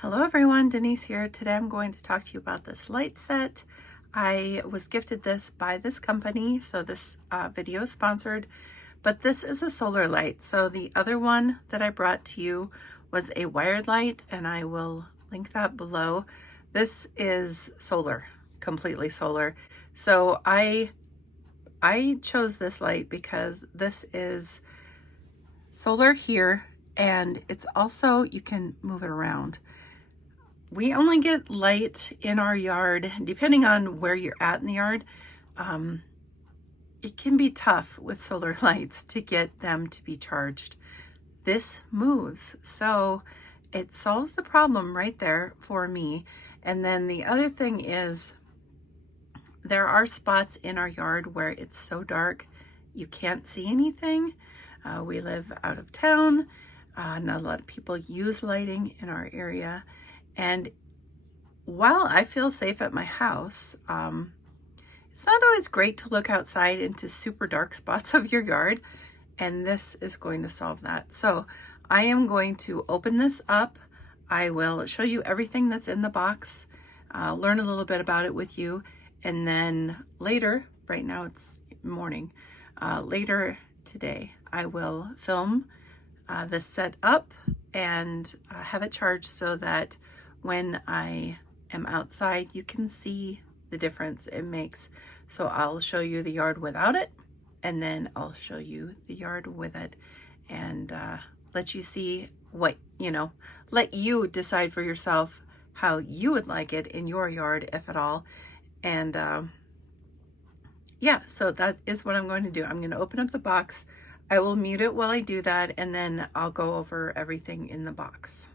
Hello everyone, Denise here. Today I'm going to talk to you about this light set. I was gifted this by this company, so this video is sponsored, but this is a solar light. So the other one that I brought to you was a wired light, and I will link that below. This is solar, completely solar. So I chose this light because this is solar here, and it's also, you can move it around. We only get light in our yard, depending on where you're at in the yard. It can be tough with solar lights to get them to be charged. This moves, so it solves the problem right there for me. And then the other thing is, there are spots in our yard where it's so dark you can't see anything. We live out of town. Not a lot of people use lighting in our area. And while I feel safe at my house, it's not always great to look outside into super dark spots of your yard, and this is going to solve that. So I am going to open this up. I will show you everything that's in the box, learn a little bit about it with you, and then later, right now it's morning, later today, I will film this set up and have it charged so that when I am outside, you can see the difference it makes. So I'll show you the yard without it, and then I'll show you the yard with it, and let you see what, let you decide for yourself how you would like it in your yard, if at all. And yeah, so that is what I'm going to do. I'm going to open up the box. I will mute it while I do that, and then I'll go over everything in the box.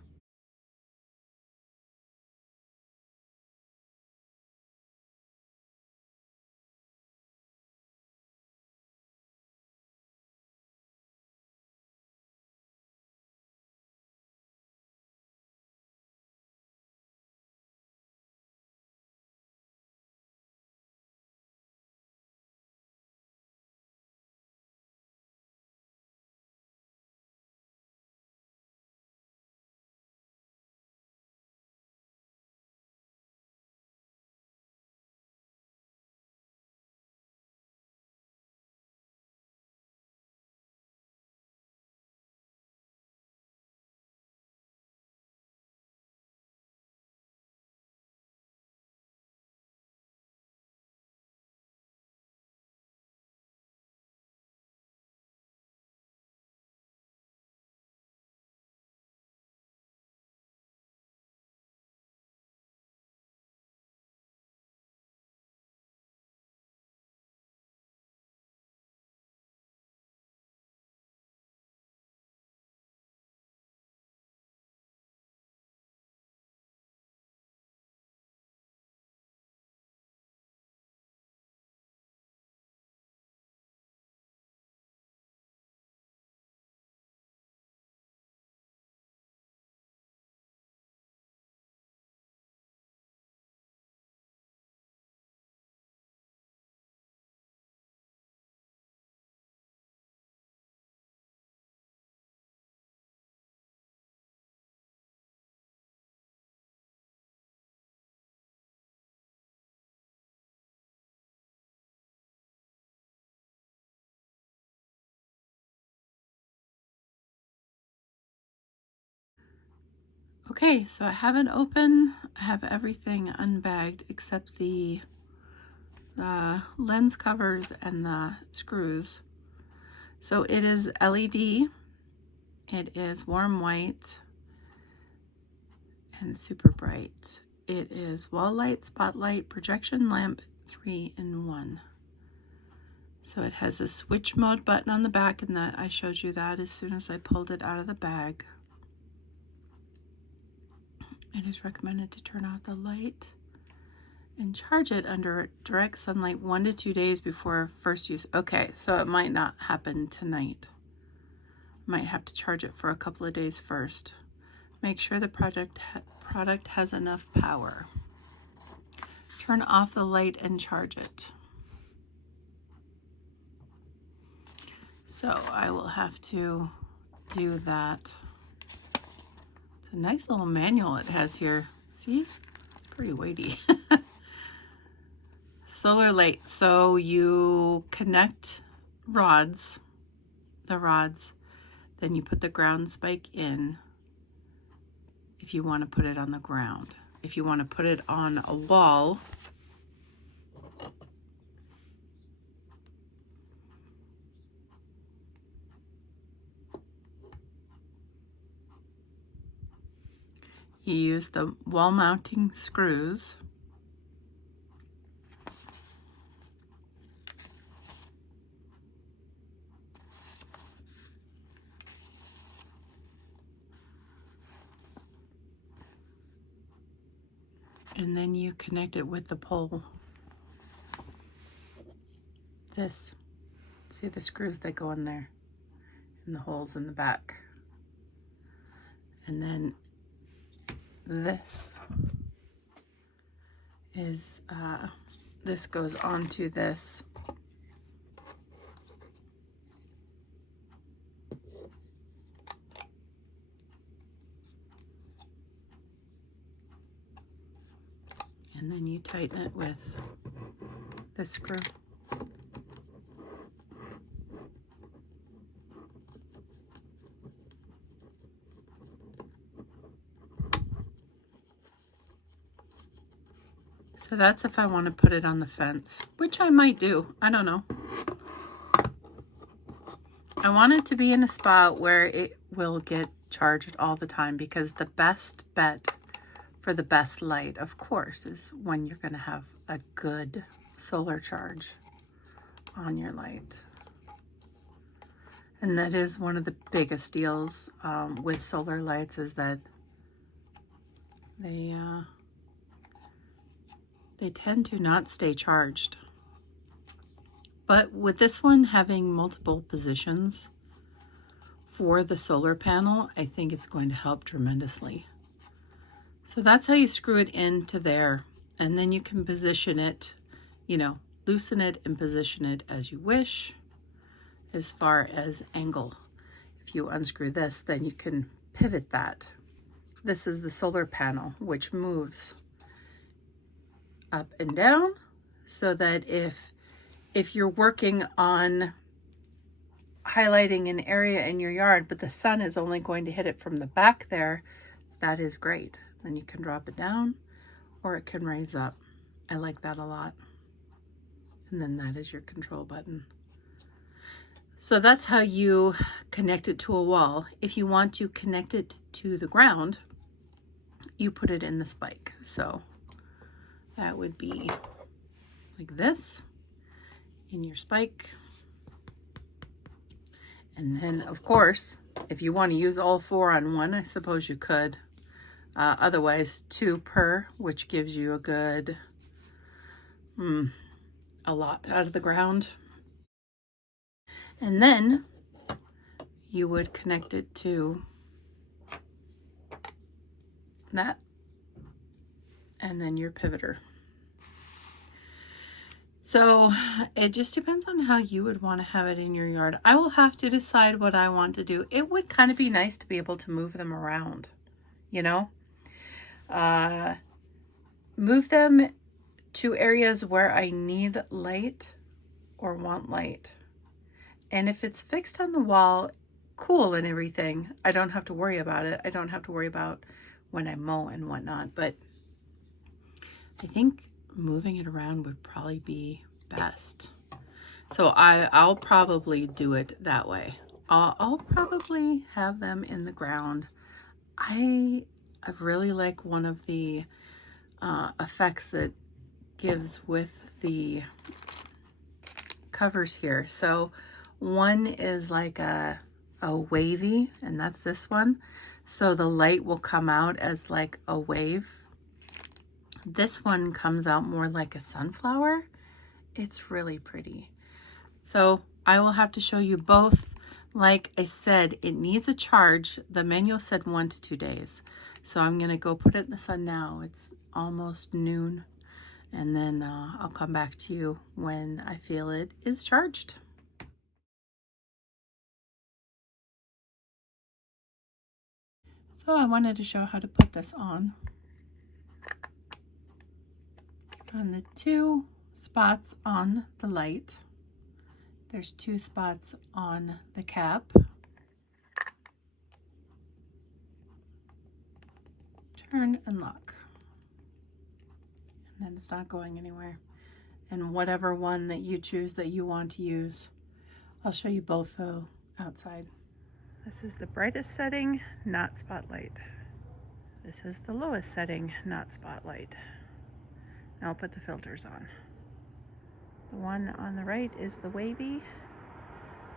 Okay, so I have it open. I have everything unbagged except the lens covers and the screws. So it is LED. It is warm white and super bright. It is wall light, spotlight, projection lamp, 3-in-1. So it has a switch mode button on the back, and that I showed you that as soon as I pulled it out of the bag. It is recommended to turn off the light and charge it under direct sunlight 1 to 2 days before first use. Okay, so it might not happen tonight. Might have to charge it for a couple of days first. Make sure the product has enough power. Turn off the light and charge it. So I will have to do that. It's a nice little manual it has here. See? It's pretty weighty. Solar light. So you connect the rods, then you put the ground spike in if you want to put it on the ground. If you want to put it on a wall, you use the wall mounting screws. And then you connect it with the pole. This. See the screws that go in there, and the holes in the back. And then this is, this goes onto this. And then you tighten it with this screw. So that's if I want to put it on the fence, which I might do. I don't know. I want it to be in a spot where it will get charged all the time, because the best bet for the best light, of course, is when you're going to have a good solar charge on your light. And that is one of the biggest deals with solar lights, is that they tend to not stay charged. But with this one having multiple positions for the solar panel, I think it's going to help tremendously. So that's how you screw it into there. And then you can position it, you know, loosen it and position it as you wish, as far as angle. If you unscrew this, then you can pivot that. This is the solar panel, which moves up and down, so that if you're working on highlighting an area in your yard, but the sun is only going to hit it from the back there, that is great. Then you can drop it down, or it can raise up. I like that a lot. And then that is your control button. So that's how you connect it to a wall. If you want to connect it to the ground, you put it in the spike. So that would be like this in your spike. And then, of course, if you want to use all four on one, I suppose you could. Otherwise, 2 per, which gives you a good, a lot out of the ground. And then you would connect it to that, and then your pivoter. So it just depends on how you would want to have it in your yard. I will have to decide what I want to do. It would kind of be nice to be able to move them around, you know? Move them to areas where I need light or want light. And if it's fixed on the wall, cool and everything, I don't have to worry about it. I don't have to worry about when I mow and whatnot. But I think moving it around would probably be best. So I'll probably do it that way. I'll probably have them in the ground. I really like one of the effects that gives with the covers here. So one is like a wavy, and that's this one. So the light will come out as like a wave. This one comes out more like a sunflower. It's really pretty. So I will have to show you both. Like I said, it needs a charge. The manual said 1 to 2 days. So I'm gonna go put it in the sun now. It's almost noon. And then I'll come back to you when I feel it is charged. So I wanted to show how to put this on the 2 spots on the light. There's 2 spots on the cap. Turn and lock. And then it's not going anywhere. And whatever one that you choose that you want to use, I'll show you both though outside. This is the brightest setting, not spotlight. This is the lowest setting, not spotlight. Now I'll put the filters on. The one on the right is the wavy.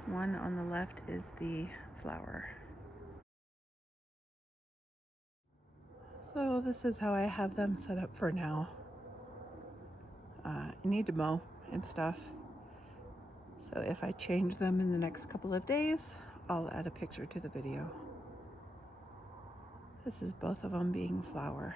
One on the left is the flower. So this is how I have them set up for now. I need to mow and stuff. So if I change them in the next couple of days, I'll add a picture to the video. This is both of them being flower.